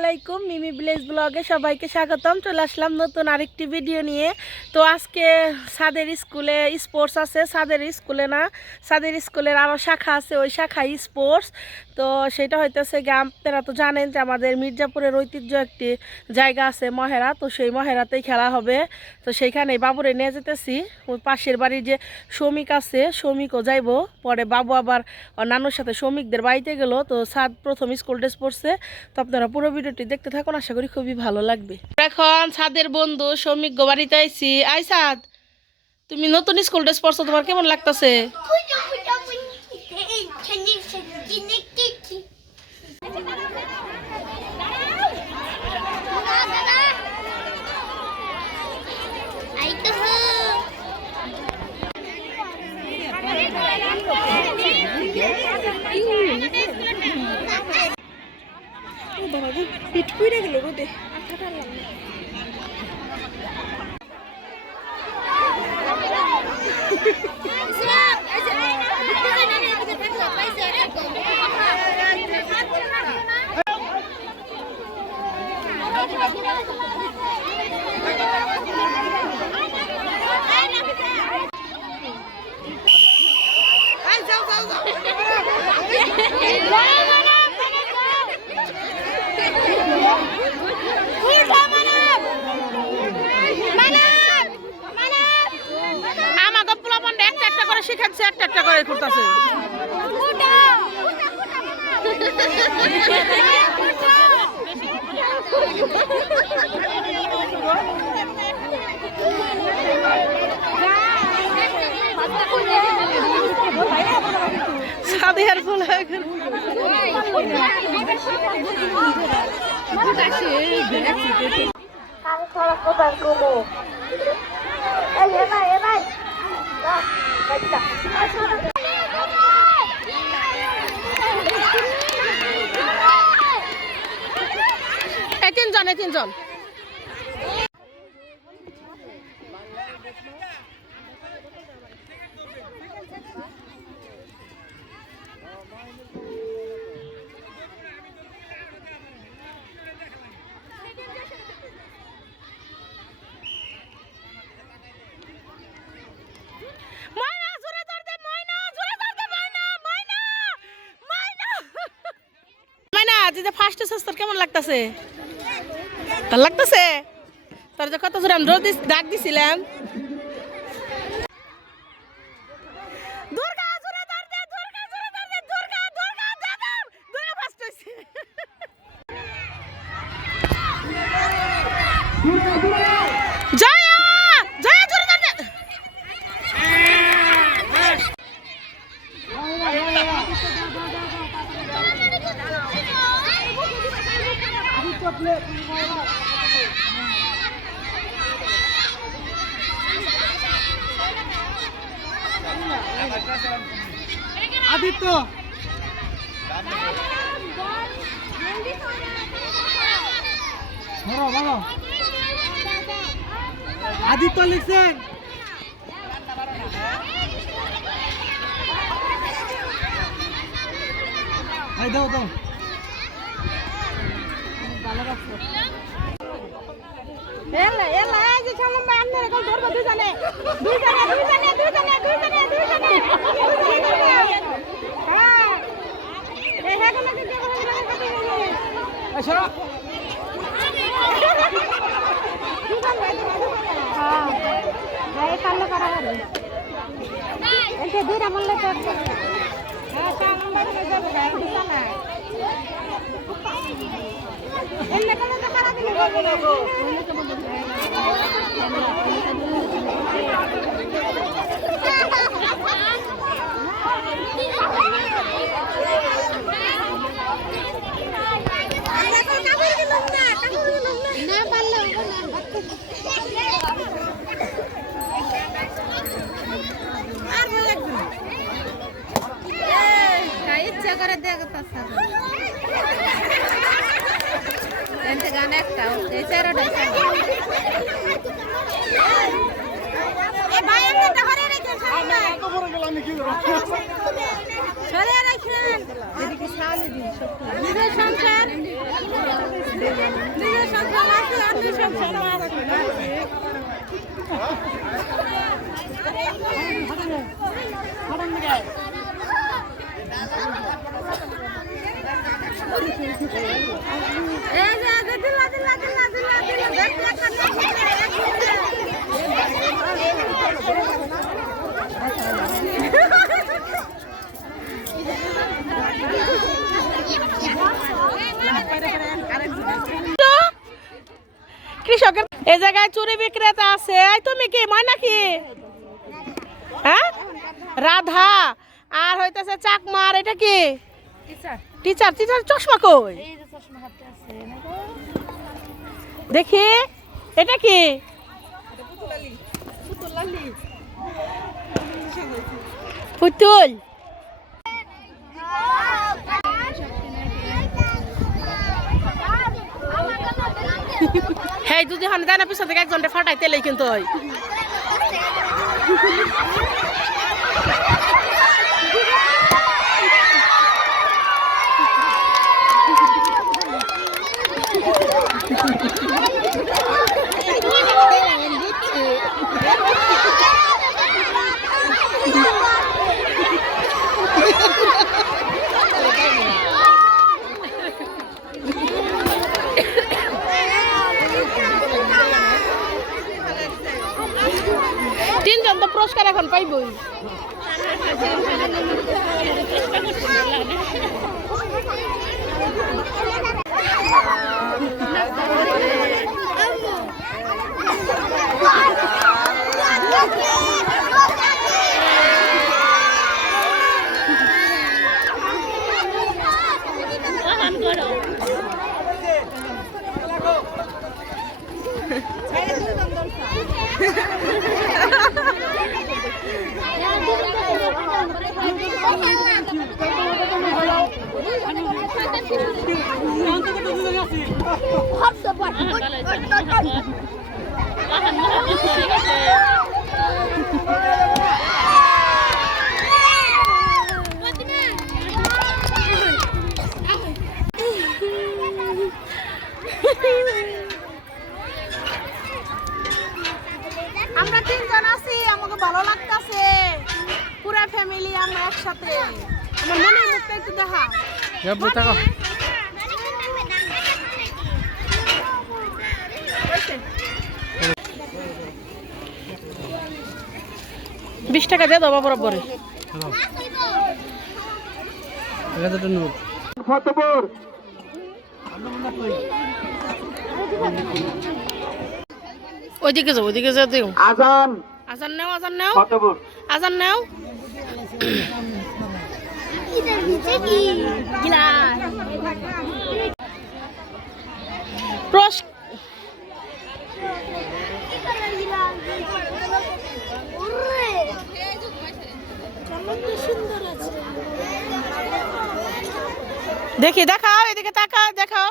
আসসালামাইকুম, মিমি ভিলেজ ব্লগে সবাইকে স্বাগতম। চলে আসলাম নতুন আরেকটি ভিডিও নিয়ে। তো আজকে সাদের স্কুলে স্পোর্টস আছে। সাদের স্কুলে না, সাদের স্কুলের আরও শাখা আছে, ওই শাখায় স্পোর্টস। তো সেটা হইতেছে আপনারা তো জানেন যে আমাদের মির্জাপুরের ঐতিহ্য একটি জায়গা আছে মহেরা, তো সেই মহেরাতেই খেলা হবে। তো সেইখানেই বাবুরে নিয়ে যেতেছি। ওই পাশের বাড়ির যে শ্রমিক আছে, শ্রমিকও যাইব। পরে বাবু আবার নানুর সাথে শ্রমিকদের বাড়িতে গেল। তো সাদ প্রথম স্কুল ড্রেস পরছে। তো আপনারা পুরো ভিডিওটি দেখতে থাকুন, আশা করি খুবই ভালো লাগবে। এখন সাদের বন্ধু শ্রমিক বাড়িতে আইছি। আই সাদ, তুমি নতুন স্কুল ড্রেস পরছো, তোমার কেমন লাগতেছে? পিঠ পুড়ে গেল রোদে। শিখাচ্ছে, একটা একটা করে করতেছে। সাদিয়ার ফুল তিনজন ফার্স্ট সেস্টার কেমন লাগতেছে? ভালো লাগতেছে? তোর যে কত জোরে আমি ডাক দিছিলাম। আদিত্য আদিত্য লিখছেন। দাও দাও ভালো লাগছে। এলা এলা এই যে সামনে আমনে এখন ধরব দুইজনে দুইজনে দুইজনে দুইজনে দুইজনে দুইজনে হ্যাঁ এই হেগো নাকি কে বলে কাটে গেল এই সরো হ্যাঁ এই কান্না করা হবে এই যে দুইটা মল্লে তো হ্যাঁ সামনে যাবে গায় দিতা না এলে কোন তো খারাপ দিলে বলবো না গো ইচ্ছা করে দেখতেছে গান একটা এই চারোটা কৃষকের এই জায়গায় চুরি বিক্রেতা আছে। তুমি কি ময়না কি? হ্যাঁ, রাধা আর হইতেছে চাকমার। এটা কি টিচার? টিচার চশমা কই দেখি। এটা কি? পুতুল। হ্যাঁ, যদি হন জানা পিছন থেকে একজনটা ফাটাইতে লাই কিন্তু হয়। তিনজন তো পুরস্কার এখন পাইবই। আমরা তিনজন আছি, আমাকে ভালো লাগতেছে। পুরা ফ্যামিলি আমরা একসাথে। আমার মনের মুখটা একটু দেখা। 20 টাকা দিয়ে দেবো বরাবরে। ওইদিকে যাও, ওইদিকে যাও। দিও আজান। আজান নাও, আজান নাও, আজান নাও। দেখি, দেখাও, এদিকে তাকাও, দেখাও।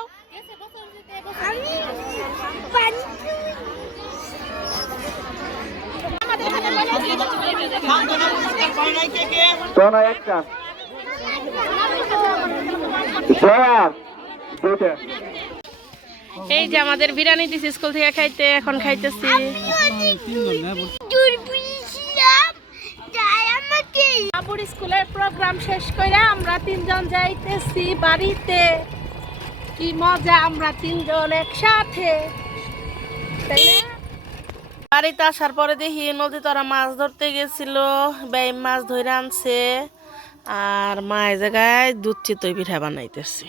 এই যে আমাদের বিরিয়ানি দিছি স্কুল থেকে খাইতে, এখন খাইতেছি। আপুর স্কুলের প্রোগ্রাম শেষ করে আমরা তিনজন যাইতেছি বাড়িতে। কি মজা, আমরা তিনজন একসাথে, তাই না? বাড়িতে আসার পরে দেখি নদীতে ওরা মাছ ধরতে গেছিল, বেই মাছ ধরে আনছে। আর মা এই জায়গায় দুধ চিতই পিঠা বানাইতেছে।